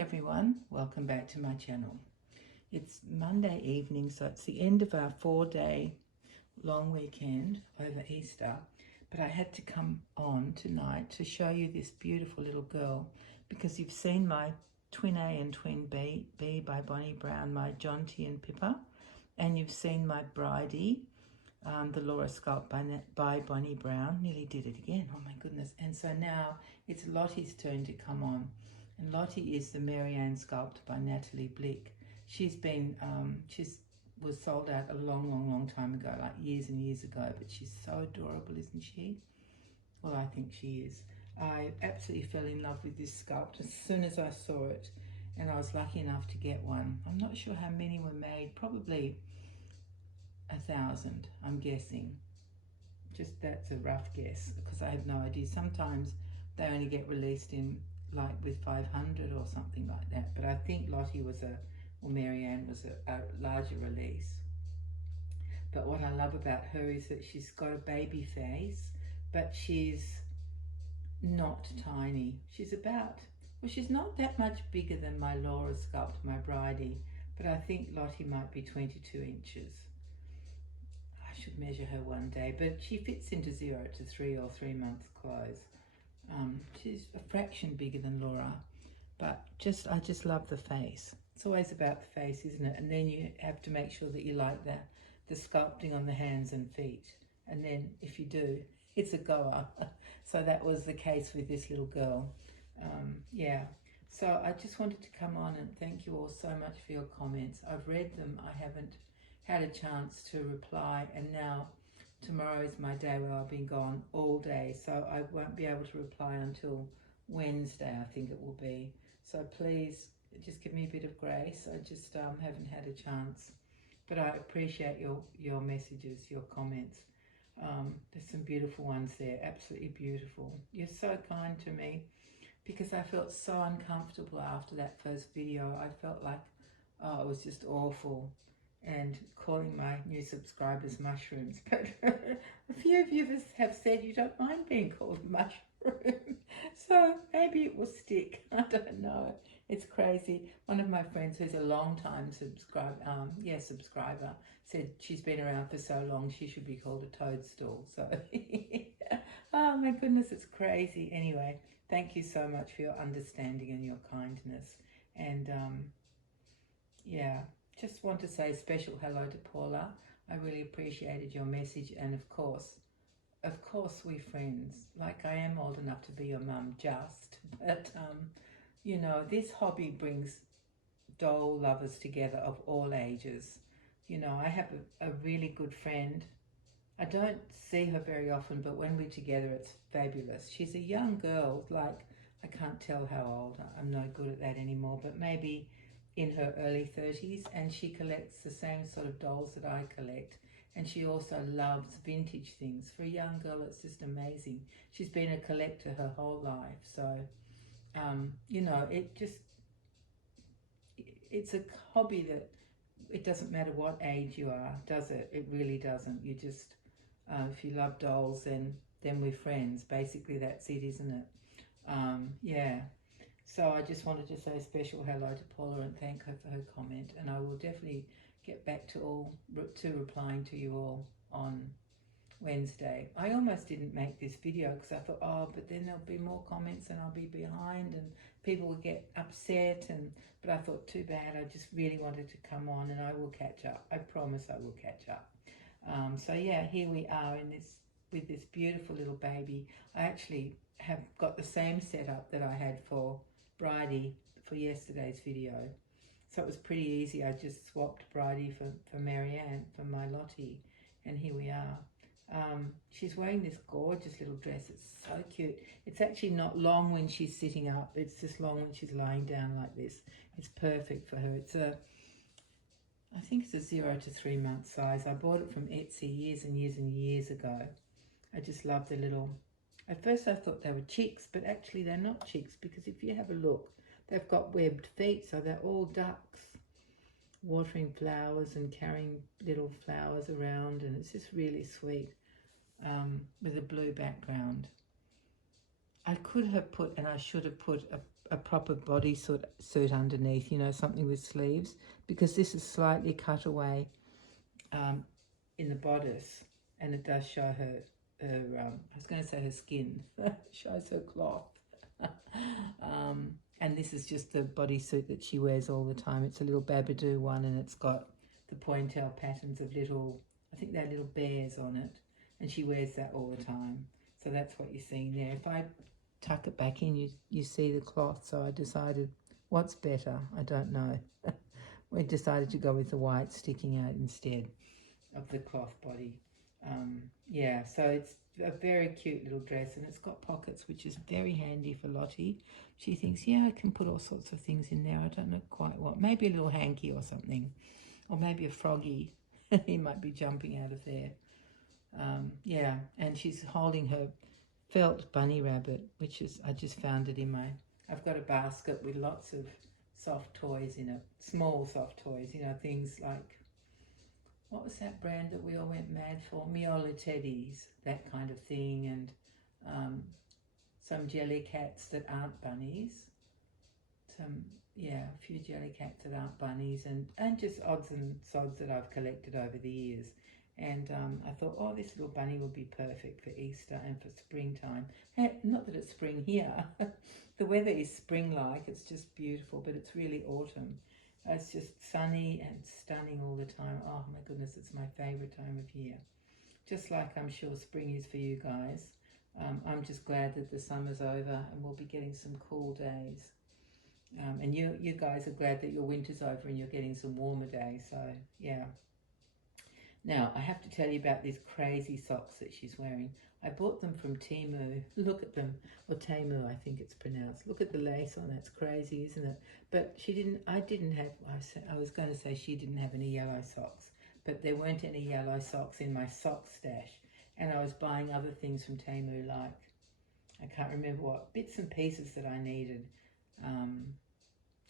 everyone, welcome back to my channel. It's Monday evening, so it's the end of our 4-day long weekend over Easter, but I had to come on tonight to show you this beautiful little girl because you've seen my Twin A and Twin B by Bonnie Brown, my Jonty and Pippa, and you've seen my Bridie, the Laura sculpt by Bonnie Brown. Nearly did it again, oh my goodness. And so now it's Lottie's turn to come on. And Lottie is the Marianne sculpt by Natali Blick. She's been, was sold out a long time ago, like years and years ago, but she's so adorable, isn't she? Well, I think she is. I absolutely fell in love with this sculpt as soon as I saw it, and I was lucky enough to get one. I'm not sure how many were made, probably 1,000, I'm guessing. Just that's a rough guess, because I have no idea. Sometimes they only get released in like with 500 or something like that, but I think Lottie was or Marianne was a larger release. But what I love about her is that she's got a baby face, but she's not tiny. She's about, well, she's not that much bigger than my Laura sculpt, my Bridie, but I think Lottie might be 22 inches. I should measure her one day, but she fits into 0 to 3 or 3 months clothes. She's a fraction bigger than Laura, but I just love the face. It's always about the face, isn't it? And then you have to make sure that you like the sculpting on the hands and feet. And then if you do, it's a goer. So that was the case with this little girl. Yeah. So I just wanted to come on and thank you all so much for your comments. I've read them. I haven't had a chance to reply, and now tomorrow is my day where I've been gone all day, so I won't be able to reply until Wednesday, I think it will be. So please just give me a bit of grace. I just haven't had a chance, but I appreciate your messages, your comments. There's some beautiful ones there, absolutely beautiful. You're so kind to me, because I felt so uncomfortable after that first video. I felt like, oh, it was just awful, and calling my new subscribers mushrooms, but a few of you have said you don't mind being called mushroom, so maybe it will stick. I don't know, it's crazy. One of my friends who's a long time subscriber said she's been around for so long she should be called a toadstool. So oh my goodness, it's crazy. Anyway, thank you so much for your understanding and your kindness, and yeah, just want to say special hello to Paula. I really appreciated your message, and of course we're friends. Like, I am old enough to be your mum, but you know, this hobby brings doll lovers together of all ages. You know, I have a really good friend. I don't see her very often, but when we're together it's fabulous. She's a young girl, like, I can't tell how old. I'm no good at that anymore, but maybe in her early 30s, and she collects the same sort of dolls that I collect, and she also loves vintage things. For a young girl, it's just amazing. She's been a collector her whole life, so you know, it's a hobby that it doesn't matter what age you are, does it? It really doesn't. You just if you love dolls, then we're friends. Basically, that's it, isn't it? Yeah. So I just wanted to say a special hello to Paula and thank her for her comment, and I will definitely get back to replying to you all on Wednesday. I almost didn't make this video because I thought, oh, but then there'll be more comments and I'll be behind and people will get upset, but I thought, too bad. I just really wanted to come on, and I will catch up. I promise I will catch up. So yeah, here we are with this beautiful little baby. I actually have got the same setup that I had for Bridie for yesterday's video, so it was pretty easy. I just swapped Bridie for Marianne, for my Lottie, and here we are. She's wearing this gorgeous little dress. It's so cute. It's actually not long when she's sitting up, it's just long when she's lying down like this. It's perfect for her. I think it's a 0 to 3 month size. I bought it from Etsy years and years ago. I just love the little, at first I thought they were chicks, but actually they're not chicks, because if you have a look, they've got webbed feet, so they're all ducks, watering flowers and carrying little flowers around, and it's just really sweet, with a blue background. I could have put, and I should have put a proper bodysuit underneath, you know, something with sleeves, because this is slightly cut away in the bodice, and it does show her I was going to say her skin, shows her cloth. And this is just the bodysuit that she wears all the time. It's a little babadoo one, and it's got the pointel patterns of little, I think they're little bears on it, and she wears that all the time. So that's what you're seeing there. If I tuck it back in, you see the cloth. So I decided, what's better? I don't know. We decided to go with the white sticking out instead of the cloth body. Yeah, so it's a very cute little dress, and it's got pockets, which is very handy for Lottie. She thinks, yeah, I can put all sorts of things in there. I don't know quite what. Maybe a little hanky or something, or maybe a froggy. He might be jumping out of there. Yeah, and she's holding her felt bunny rabbit, which is, I just found it in I've got a basket with lots of soft toys in it, small soft toys, you know, things like, what was that brand that we all went mad for? Miola Teddies, that kind of thing, and some jelly cats that aren't bunnies. Yeah, a few jelly cats that aren't bunnies, and just odds and sods that I've collected over the years. And I thought, oh, this little bunny would be perfect for Easter and for springtime. Not that it's spring here. The weather is spring-like. It's just beautiful, but it's really autumn. It's just sunny and stunning all the time. Oh my goodness, it's my favourite time of year. Just like I'm sure spring is for you guys. I'm just glad that the summer's over and we'll be getting some cool days. And you guys are glad that your winter's over and you're getting some warmer days. So yeah. Now I have to tell you about these crazy socks that she's wearing. I bought them from Temu. Look at them, or Temu, I think it's pronounced. Look at the lace on. That's crazy, isn't it? But I was going to say she didn't have any yellow socks, but there weren't any yellow socks in my sock stash, and I was buying other things from Temu, like, I can't remember what, bits and pieces that I needed,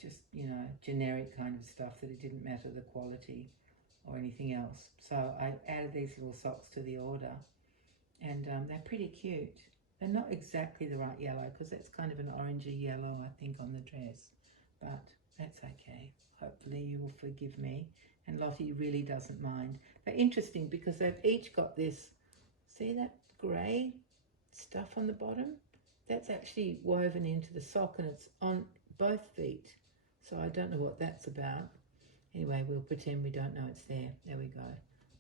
just, you know, generic kind of stuff that it didn't matter the quality or anything else. So I added these little socks to the order, and they're pretty cute. They're not exactly the right yellow, because that's kind of an orangey yellow, I think, on the dress, but that's okay. Hopefully you will forgive me, and Lottie really doesn't mind. They're interesting because they've each got this, see that grey stuff on the bottom? That's actually woven into the sock, and it's on both feet, so I don't know what that's about. Anyway, we'll pretend we don't know it's there. There we go.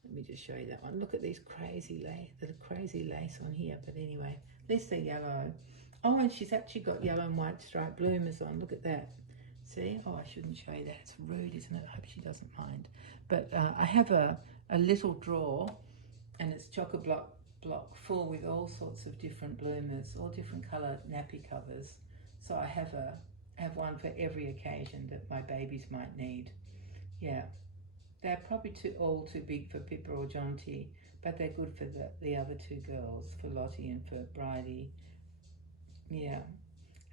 Let me just show you that one. Look at these crazy lace on here. But anyway, at least they're yellow. Oh, and she's actually got yellow and white striped bloomers on. Look at that. See? Oh, I shouldn't show you that. It's rude, isn't it? I hope she doesn't mind. But I have a little drawer, and it's chock-a-block full with all sorts of different bloomers, all different colour nappy covers. So I have one for every occasion that my babies might need. Yeah. They're probably all too big for Pippa or Jonty, but they're good for the other two girls, for Lottie and for Bridie. Yeah,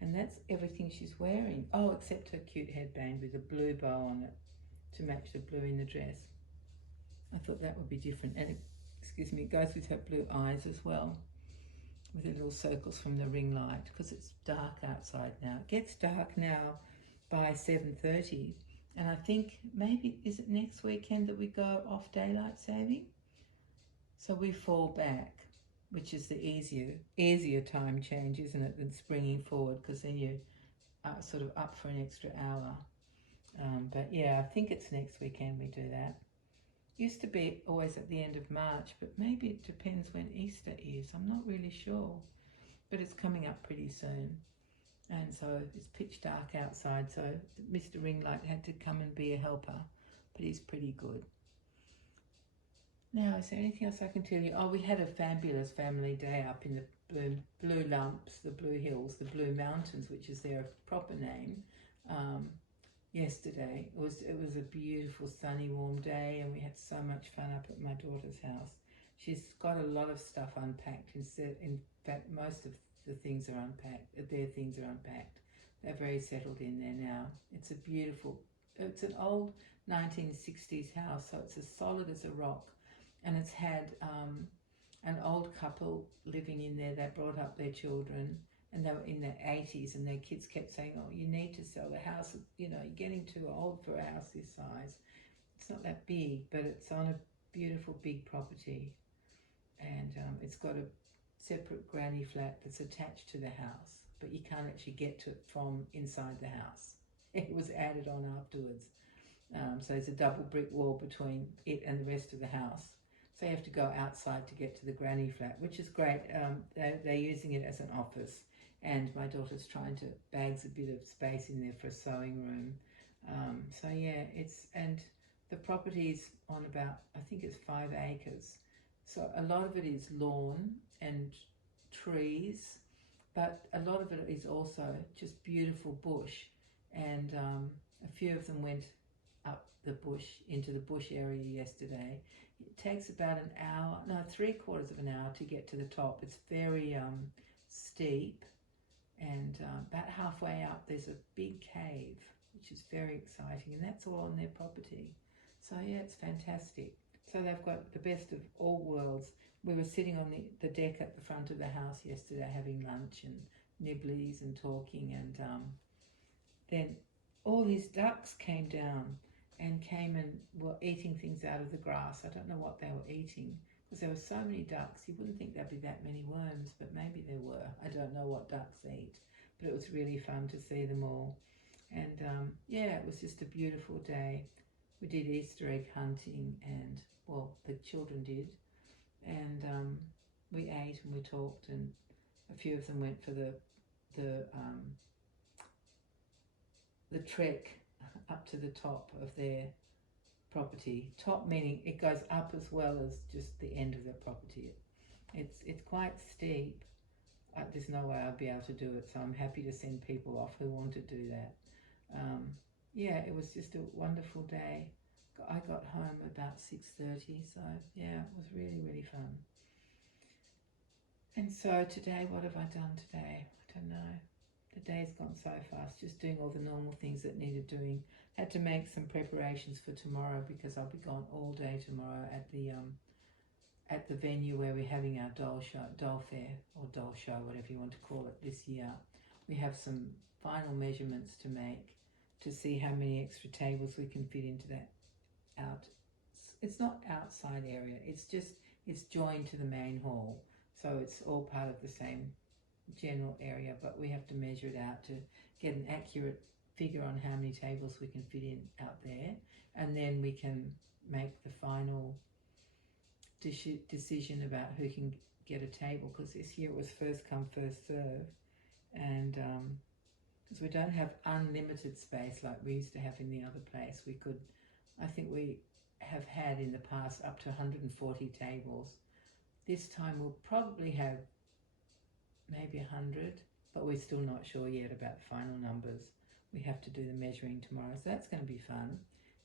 and that's everything she's wearing. Oh, except her cute headband with a blue bow on it to match the blue in the dress. I thought that would be different, and it goes with her blue eyes as well, with the little circles from the ring light, because it's dark outside now. It gets dark now by 7:30. And I think maybe, is it next weekend that we go off daylight saving? So we fall back, which is the easier time change, isn't it, than springing forward, because then you're sort of up for an extra hour. But yeah, I think it's next weekend we do that. Used to be always at the end of March, but maybe it depends when Easter is. I'm not really sure, but it's coming up pretty soon. And so it's pitch dark outside, so Mr. Ringlight had to come and be a helper, but he's pretty good. Now, is there anything else I can tell you? Oh, we had a fabulous family day up in the Blue Lumps, the Blue Hills, the Blue Mountains, which is their proper name, yesterday. It was a beautiful, sunny, warm day, and we had so much fun up at my daughter's house. She's got a lot of stuff unpacked. In fact, most of the things are unpacked. Their things are unpacked. They're very settled in there now. It's it's an old 1960s house, so it's as solid as a rock, and it's had an old couple living in there. They brought up their children, and they were in their 80s, and their kids kept saying, oh, you need to sell the house, you know, you're getting too old for a house this size. It's not that big, but it's on a beautiful big property, and it's got a separate granny flat that's attached to the house, but you can't actually get to it from inside the house. It was added on afterwards. So there's a double brick wall between it and the rest of the house. So you have to go outside to get to the granny flat, which is great. They're using it as an office, and my daughter's trying to bags a bit of space in there for a sewing room. So yeah, and the property's on about, I think it's 5 acres. So a lot of it is lawn and trees, but a lot of it is also just beautiful bush. And a few of them went up the bush, into the bush area yesterday. It takes about an hour, no, 3/4 of an hour to get to the top. It's very steep, and about halfway up there's a big cave, which is very exciting, and that's all on their property. So yeah, it's fantastic. So they've got the best of all worlds. We were sitting on the deck at the front of the house yesterday having lunch and nibblies and talking, and then all these ducks came down and were eating things out of the grass. I don't know what they were eating, because there were so many ducks. You wouldn't think there'd be that many worms, but maybe there were. I don't know what ducks eat, but it was really fun to see them all. And yeah, it was just a beautiful day. We did Easter egg hunting, and well, the children did, and we ate and we talked, and a few of them went for the trek up to the top of their property. Top meaning it goes up as well as just the end of the property. It's quite steep. There's no way I'll be able to do it, so I'm happy to send people off who want to do that. Yeah, it was just a wonderful day. I got home about 6:30, so yeah, it was really, really fun. And so today, what have I done today? I don't know. The day's gone so fast, just doing all the normal things that needed doing. Had to make some preparations for tomorrow, because I'll be gone all day tomorrow at the venue where we're having our doll fair, or doll show, whatever you want to call it, this year. We have some final measurements to make to see how many extra tables we can fit into that it's not outside area, it's joined to the main hall, so it's all part of the same general area, but we have to measure it out to get an accurate figure on how many tables we can fit in out there, and then we can make the final decision about who can get a table, because this year it was first come first serve, and because we don't have unlimited space like we used to have in the other place. I think we have had in the past up to 140 tables. This time we'll probably have maybe 100, but we're still not sure yet about the final numbers. We have to do the measuring tomorrow, so that's going to be fun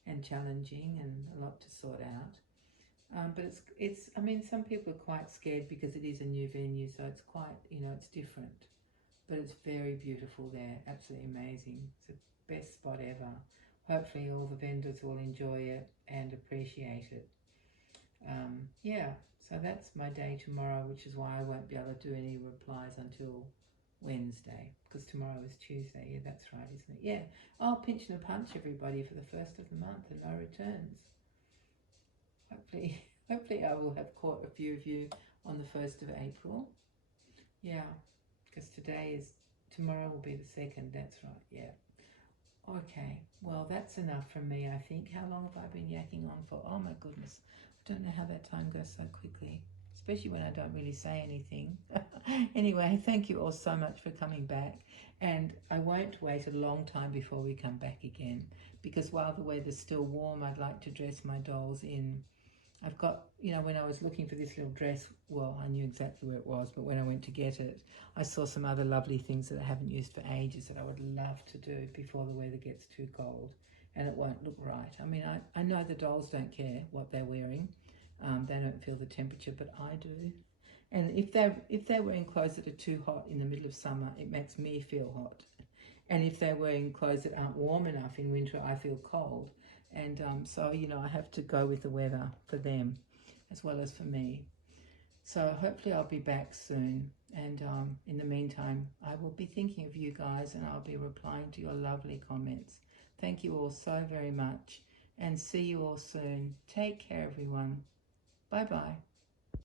and challenging and a lot to sort out. But it's I mean, some people are quite scared because it is a new venue, so it's quite, it's different. But it's very beautiful there, absolutely amazing. It's the best spot ever. Hopefully all the vendors will enjoy it and appreciate it. Yeah, so that's my day tomorrow, which is why I won't be able to do any replies until Wednesday, because tomorrow is Tuesday. Yeah, that's right, isn't it? Yeah, I'll pinch and punch everybody for the first of the month and no returns. Hopefully I will have caught a few of you on the 1st of April. Yeah, because tomorrow will be the 2nd, that's right, yeah. Okay, well, that's enough from me, I think. How long have I been yakking on for? Oh my goodness, I don't know how that time goes so quickly, especially when I don't really say anything. Anyway, thank you all so much for coming back, and I won't wait a long time before we come back again, because while the weather's still warm, I'd like to dress my dolls in. I've got, when I was looking for this little dress, well, I knew exactly where it was, but when I went to get it, I saw some other lovely things that I haven't used for ages that I would love to do before the weather gets too cold, and it won't look right. I mean, I know the dolls don't care what they're wearing. They don't feel the temperature, but I do. And if they're wearing clothes that are too hot in the middle of summer, it makes me feel hot. And if they're wearing clothes that aren't warm enough in winter, I feel cold. And so, I have to go with the weather for them as well as for me. So hopefully I'll be back soon. And in the meantime, I will be thinking of you guys, and I'll be replying to your lovely comments. Thank you all so very much, and see you all soon. Take care, everyone. Bye-bye.